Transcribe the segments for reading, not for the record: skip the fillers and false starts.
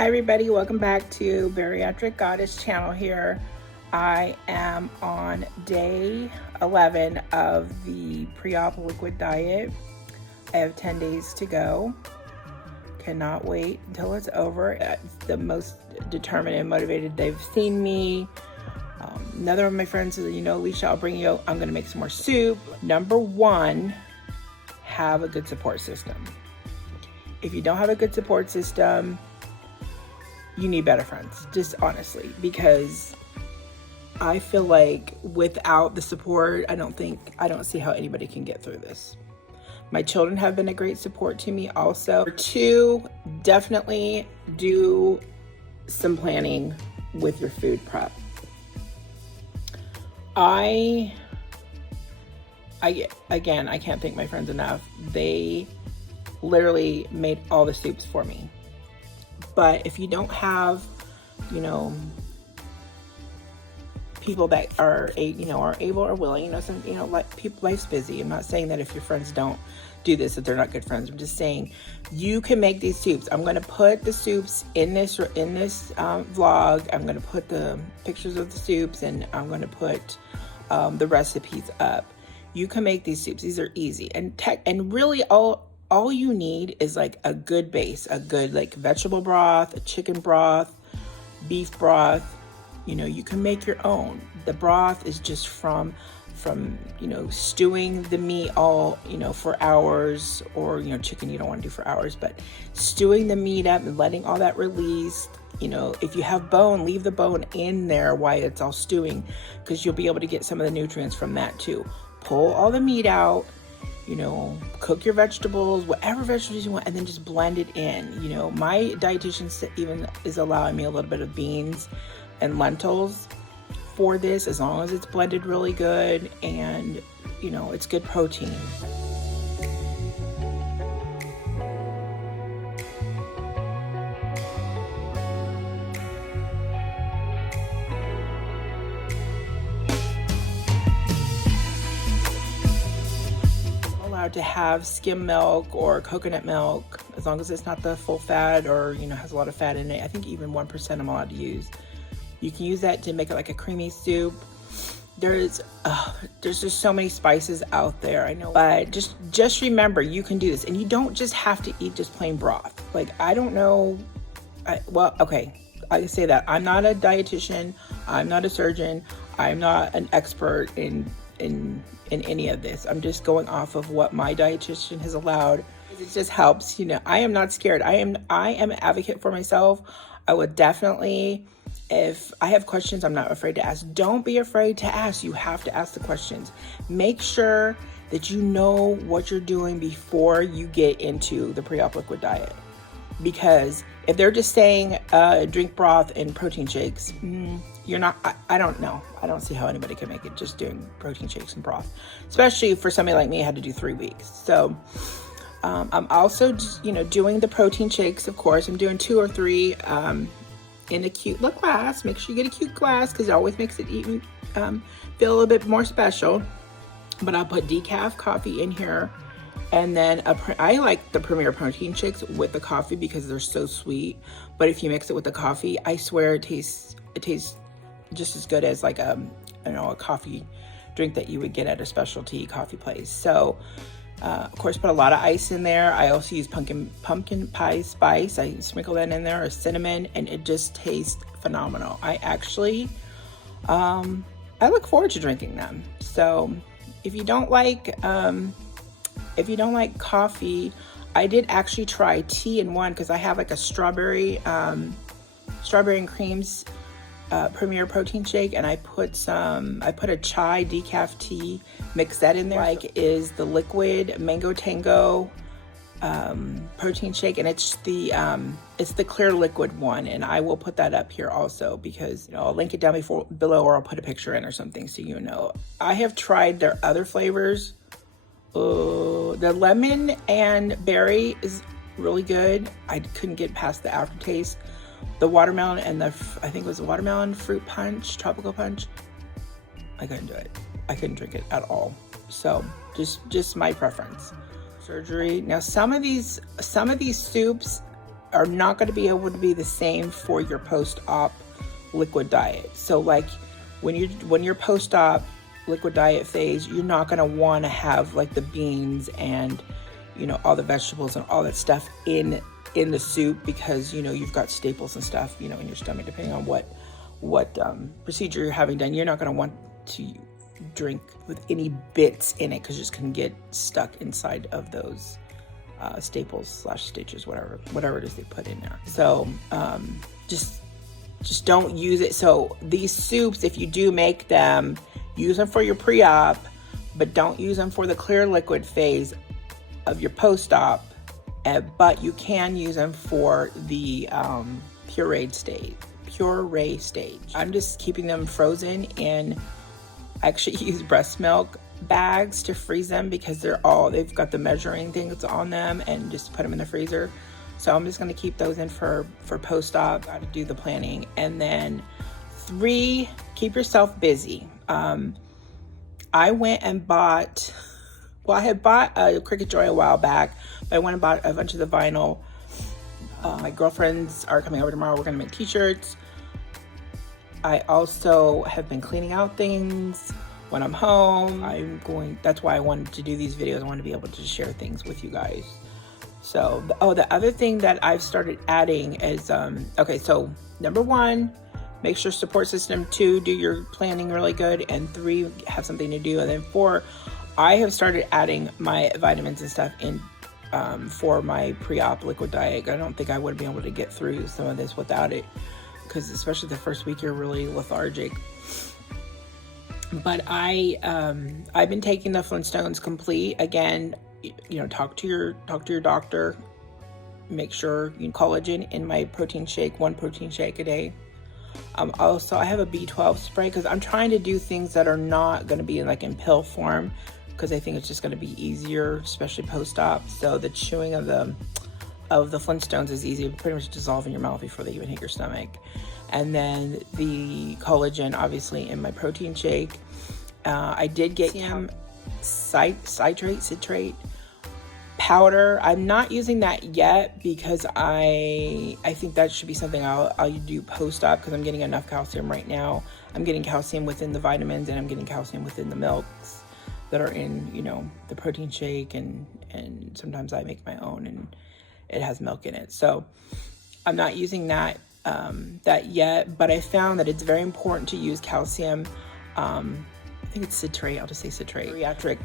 Hi everybody, welcome back to Bariatric Goddess channel here. I am on day 11 of the pre-op liquid diet. I have 10 days to go. Cannot wait until it's over. It's the most determined and motivated they've seen me. Another of my friends said, Alicia, I'll bring you, I'm gonna make some more soup. Number one, have a good support system. If you don't have a good support system, you need better friends, just honestly, because I feel like without the support, I don't see how anybody can get through this. My children have been a great support to me also. Two, definitely do some planning with your food prep. I can't thank my friends enough. They literally made all the soups for me. But if you don't have, people that are able or willing, life's busy. I'm not saying that if your friends don't do this, that they're not good friends. I'm just saying you can make these soups. I'm going to put the soups in this vlog. I'm going to put the pictures of the soups, and I'm going to put the recipes up. You can make these soups. These are easy, and really all you need is like a good base, a good like vegetable broth, a chicken broth, beef broth. You can make your own. The broth is just from stewing the meat all, for hours, or, chicken you don't want to do for hours, but stewing the meat up and letting all that release. If you have bone, leave the bone in there while it's all stewing, because you'll be able to get some of the nutrients from that too. Pull all the meat out, cook your vegetables, whatever vegetables you want, and then just blend it in. My dietitian even is allowing me a little bit of beans and lentils for this, as long as it's blended really good and, it's good protein. To have skim milk or coconut milk, as long as it's not the full fat or has a lot of fat in it. I think even 1% I'm allowed to use. You can use that to make it like a creamy soup. There's just so many spices out there, I know, but just remember, you can do this, and you don't just have to eat just plain broth. Like, I don't know, I can say that I'm not a dietitian, I'm not a surgeon, I'm not an expert in any of this. I'm just going off of what my dietitian has allowed. It just helps. I am not scared. I am an advocate for myself. I would definitely, if I have questions, I'm not afraid to ask. Don't be afraid to ask. You have to ask the questions. Make sure that you know what you're doing before you get into the pre-op liquid diet. Because if they're just saying drink broth and protein shakes, you're not, I don't know. I don't see how anybody can make it just doing protein shakes and broth, especially for somebody like me. I had to do 3 weeks. So I'm also, doing the protein shakes. Of course, I'm doing 2 or 3 in a cute little glass. Make sure you get a cute glass, because it always makes it even feel a little bit more special. But I'll put decaf coffee in here. And then I like the Premier protein shakes with the coffee because they're so sweet. But if you mix it with the coffee, I swear it tastes just as good as like a coffee drink that you would get at a specialty coffee place. So of course, put a lot of ice in there. I also use pumpkin pie spice. I sprinkle that in there, or cinnamon, and it just tastes phenomenal. I actually I look forward to drinking them. So if you don't like coffee, I did actually try tea in one, because I have like a strawberry and creams Premier protein shake, and I put a chai decaf tea, mix that in there. Is the liquid mango tango protein shake, and it's the clear liquid one, and I will put that up here also, because I'll link it down below, or I'll put a picture in or something, so I have tried their other flavors. The lemon and berry is really good. I couldn't get past the aftertaste. The watermelon and I think it was the watermelon fruit punch, tropical punch, I couldn't do it. I couldn't drink it at all. So just my preference. Surgery. Now some of these soups are not going to be able to be the same for your post-op liquid diet. So like when you're post-op liquid diet phase, you're not going to want to have like the beans and, you know, all the vegetables and all that stuff in the soup, because, you know, you've got staples and stuff, you know, in your stomach, depending on what procedure you're having done. You're not going to want to drink with any bits in it, because you're just going to get stuck inside of those staples / stitches, whatever it is they put in there. So just don't use it. So these soups, if you do make them, use them for your pre-op, but don't use them for the clear liquid phase of your post-op. But you can use them for the puree stage. I'm just keeping them frozen, and I actually use breast milk bags to freeze them, because they've got the measuring things on them, and just put them in the freezer. So I'm just going to keep those in for post-op. Got to do the planning. And then 3, keep yourself busy. I went and bought, well, I had bought a Cricket Joy a while back, but I went and bought a bunch of the vinyl. My girlfriends are coming over tomorrow. We're going to make t-shirts. I also have been cleaning out things when I'm home. That's why I wanted to do these videos. I want to be able to share things with you guys. So, the other thing that I've started adding is, okay, so number 1, make sure support system. 2, do your planning really good. And 3, have something to do. And then 4, I have started adding my vitamins and stuff in for my pre-op liquid diet. I don't think I would be able to get through some of this without it, because especially the first week you're really lethargic. But I've been taking the Flintstones Complete. Again, you know, talk to your doctor. Make sure you collagen in my protein shake, 1 protein shake a day. Also, I have a B12 spray, because I'm trying to do things that are not going to be in pill form, because I think it's just going to be easier, especially post-op. So the chewing of the Flintstones is easy. It pretty much dissolve in your mouth before they even hit your stomach. And then the collagen, obviously, in my protein shake. I did get citrate powder. I'm not using that yet, because I think that should be something I'll do post-op, because I'm getting enough calcium right now. I'm getting calcium within the vitamins, and I'm getting calcium within the milks that are in, you know, the protein shake, and sometimes I make my own, and it has milk in it. So I'm not using that yet, but I found that it's very important to use calcium. I think it's citrate. I'll just say citrate. Bariatric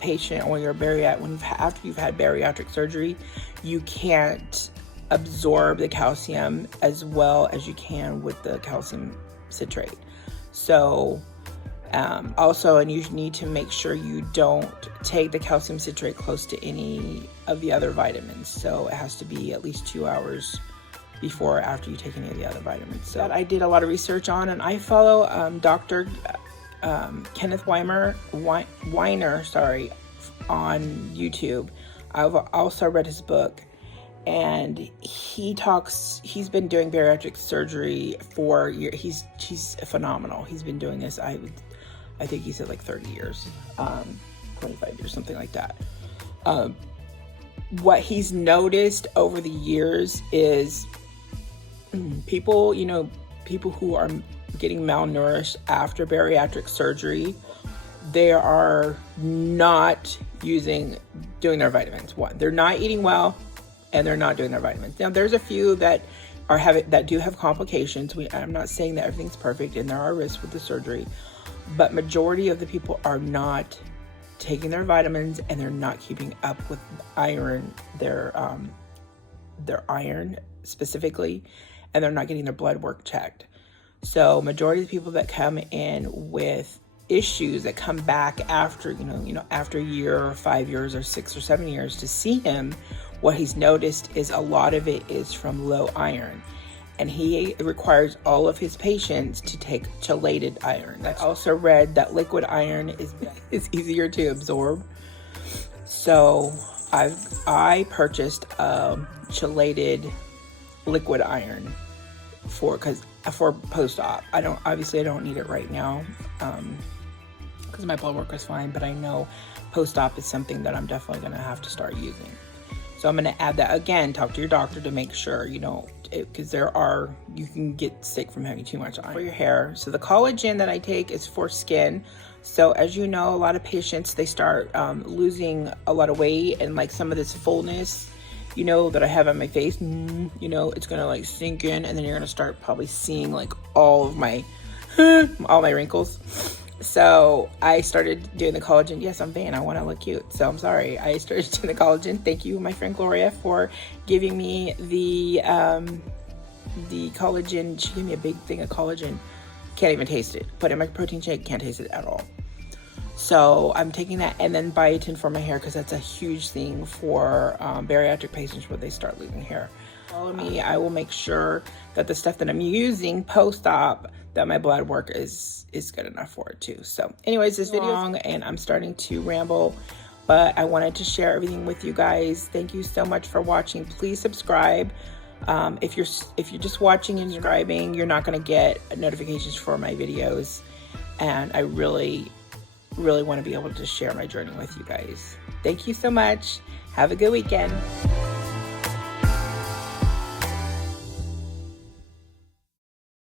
patient, or after you've had bariatric surgery, you can't absorb the calcium as well as you can with the calcium citrate. So also, and you need to make sure you don't take the calcium citrate close to any of the other vitamins. So it has to be at least 2 hours before or after you take any of the other vitamins. So that I did a lot of research on, and I follow Dr. Kenneth Weiner, on YouTube. I've also read his book, and he's been doing bariatric surgery for years. He's phenomenal. He's been doing this, I think he said 30 years, 25 years, something like that. What he's noticed over the years is people who are getting malnourished after bariatric surgery, they are not doing their vitamins. 1, they're not eating well, and they're not doing their vitamins. Now, there's a few that do have complications. I'm not saying that everything's perfect, and there are risks with the surgery, but majority of the people are not taking their vitamins, and they're not keeping up with iron, their iron specifically, and they're not getting their blood work checked. So majority of the people that come in with issues that come back after, after a year or 5 years or 6 or 7 years to see him, what he's noticed is a lot of it is from low iron. And he requires all of his patients to take chelated iron. I also read that liquid iron is easier to absorb. So I purchased chelated liquid iron for post-op. I don't need it right now because my blood work is fine, but I know post-op is something that I'm definitely going to have to start using. So I'm going to add that again. Talk to your doctor to make sure you don't, because you can get sick from having too much on for your hair. So the collagen that I take is for skin. So as you know, a lot of patients, they start losing a lot of weight, and like some of this fullness, you know, that I have on my face, you know, it's gonna like sink in, and then you're gonna start probably seeing like all of my all my wrinkles. So I started doing the collagen. Yes, I'm vain. I want to look cute. So I'm sorry. I started doing the collagen. Thank you, my friend Gloria, for giving me the collagen. She gave me a big thing of collagen. Can't even taste it. Put it in my protein shake. Can't taste it at all. So I'm taking that, and then biotin for my hair, because that's a huge thing for bariatric patients where they start losing hair. Follow me. I will make sure that the stuff that I'm using post-op, that my blood work is good enough for it too. So anyways, this video is long and I'm starting to ramble, but I wanted to share everything with you guys. Thank you so much for watching. Please subscribe. If you're just watching and subscribing, you're not going to get notifications for my videos, and I really want to be able to share my journey with you guys. Thank you so much. Have a good weekend.